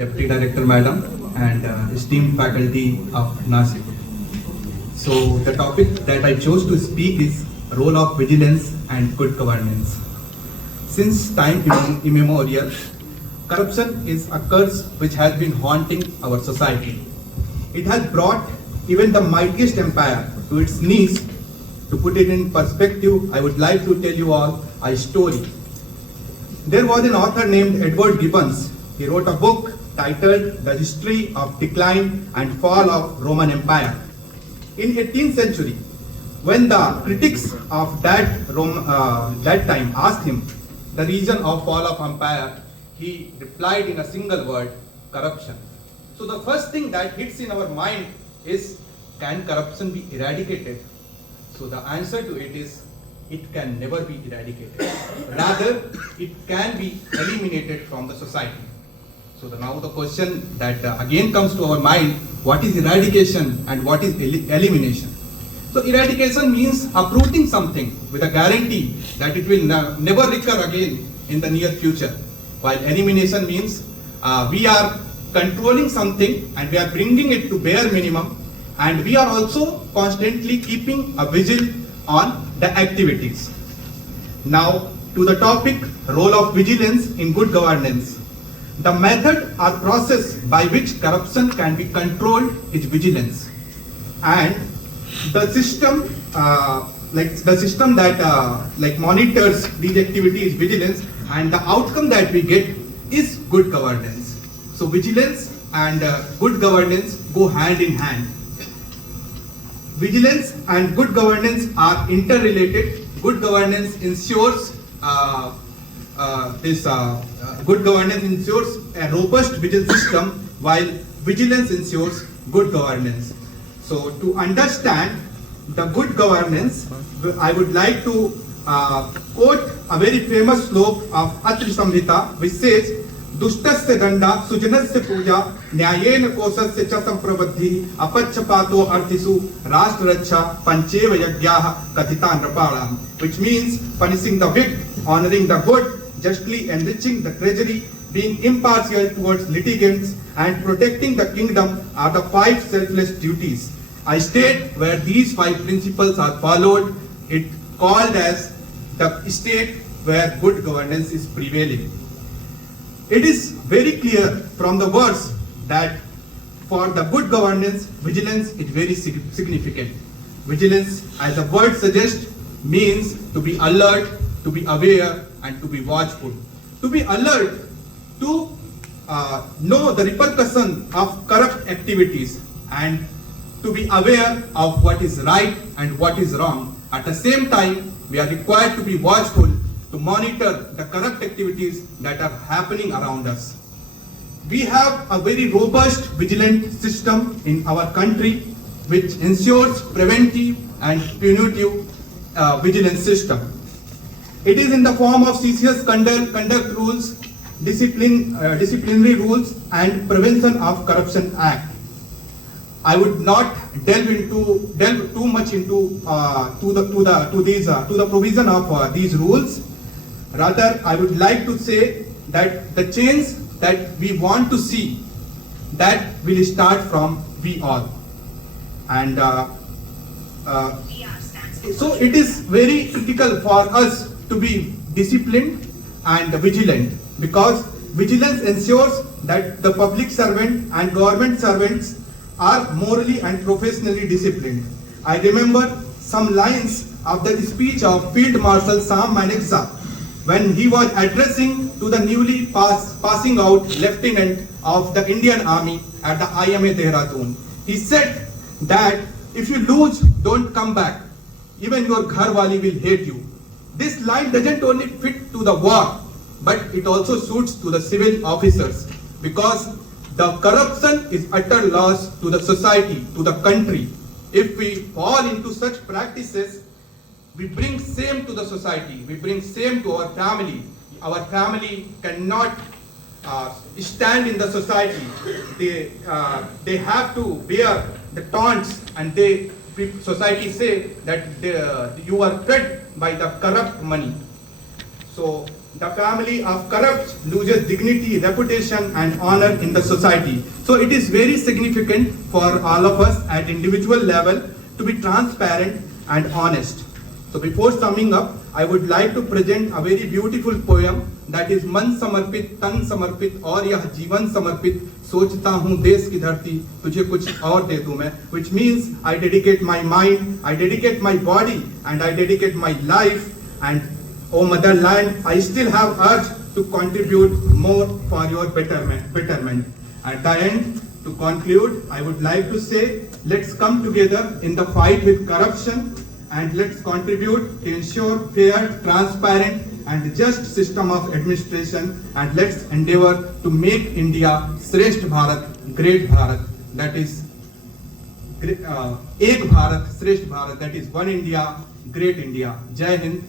Deputy Director Madam, and esteemed faculty of Nasik. So the topic that I chose to speak is role of vigilance and good governance. Since time immemorial, corruption is a curse which has been haunting our society. It has brought even the mightiest empire to its knees. To put it in perspective, I would like to tell you all a story. There was an author named Edward Gibbons. He wrote a book titled The History of Decline and Fall of Roman Empire. In 18th century, when the critics of that time asked him the reason of fall of empire, he replied in a single word, corruption. So the first thing that hits in our mind is, can corruption be eradicated? So the answer to it is, it can never be eradicated. Rather, it can be eliminated from the society. So now the question that again comes to our mind, what is eradication and what is elimination? So eradication means uprooting something with a guarantee that it will never recur again in the near future. While elimination means we are controlling something and we are bringing it to bare minimum, and we are also constantly keeping a vigil on the activities. Now to the topic, role of vigilance in good governance. The method or process by which corruption can be controlled is vigilance, and the system that monitors these activities is vigilance, and the outcome that we get is good governance. So vigilance and good governance go hand in hand. Vigilance and good governance are interrelated. Good governance ensures good governance ensures a robust vigil system, while vigilance ensures good governance. So to understand the good governance, I would like to quote a very famous slok of Atri Samhita, which says, दुष्टस्य दंडा सुजनस्य पूजा न्यायेन कोशस्य च संप्रवृद्धि अपक्षपातो अर्थिषु राष्ट्र रक्षा पंचेव यज्ञाः कथिता नृपाणाम्, which means punishing the wicked, honoring the good, justly enriching the treasury, being impartial towards litigants, and protecting the kingdom are the 5 selfless duties. I state where these 5 principles are followed, it called as the state where good governance is prevailing. It is very clear from the words that for the good governance, vigilance is very significant. Vigilance, as the word suggests, means to be alert, to be aware, and to be watchful. To be alert, to know the repercussion of corrupt activities, and to be aware of what is right and what is wrong. At the same time, we are required to be watchful, to monitor the corrupt activities that are happening around us. We have a very robust vigilant system in our country which ensures preventive and punitive vigilance system. It is in the form of serious conduct rules, disciplinary rules, and Prevention of Corruption Act. I would not delve too much into the provision of these rules. Rather, I would like to say that the change that we want to see, that will start from we all. And so it is very critical for us to be disciplined and vigilant, because vigilance ensures that the public servant and government servants are morally and professionally disciplined. I remember some lines of the speech of Field Marshal Sam Manekshaw when he was addressing to the newly passing out lieutenant of the Indian Army at the IMA Dehradun. He said that if you lose, don't come back. Even your gharwali will hate you. This line doesn't only fit to the war, but it also suits to the civil officers, because the corruption is utter loss to the society, to the country. If we fall into such practices, we bring shame to the society, we bring shame to our family. Our family cannot stand in the society. They have to bear the taunts, and society say that you are fed by the corrupt money. So The family of corrupt loses dignity, reputation, and honor in the society. So it is very significant for all of us at individual level to be transparent and honest. So before summing up, I would like to present a very beautiful poem that is मन समर्पित, तन समर्पित और यह जीवन समर्पित, सोचता हूँ देश की धरती तुझे कुछ और दे दूँ मैं, which means I dedicate my mind, I dedicate my body, and I dedicate my life, and oh motherland, I still have urge to contribute more for your betterment. At the end, to conclude, I would like to say, let's come together in the fight with corruption, and let's contribute to ensure fair, transparent, and just system of administration, and let's endeavor to make India Shresth Bharat, Great Bharat, that is Ek Bharat, Shresth Bharat, that is One India, Great India. Jai Hind.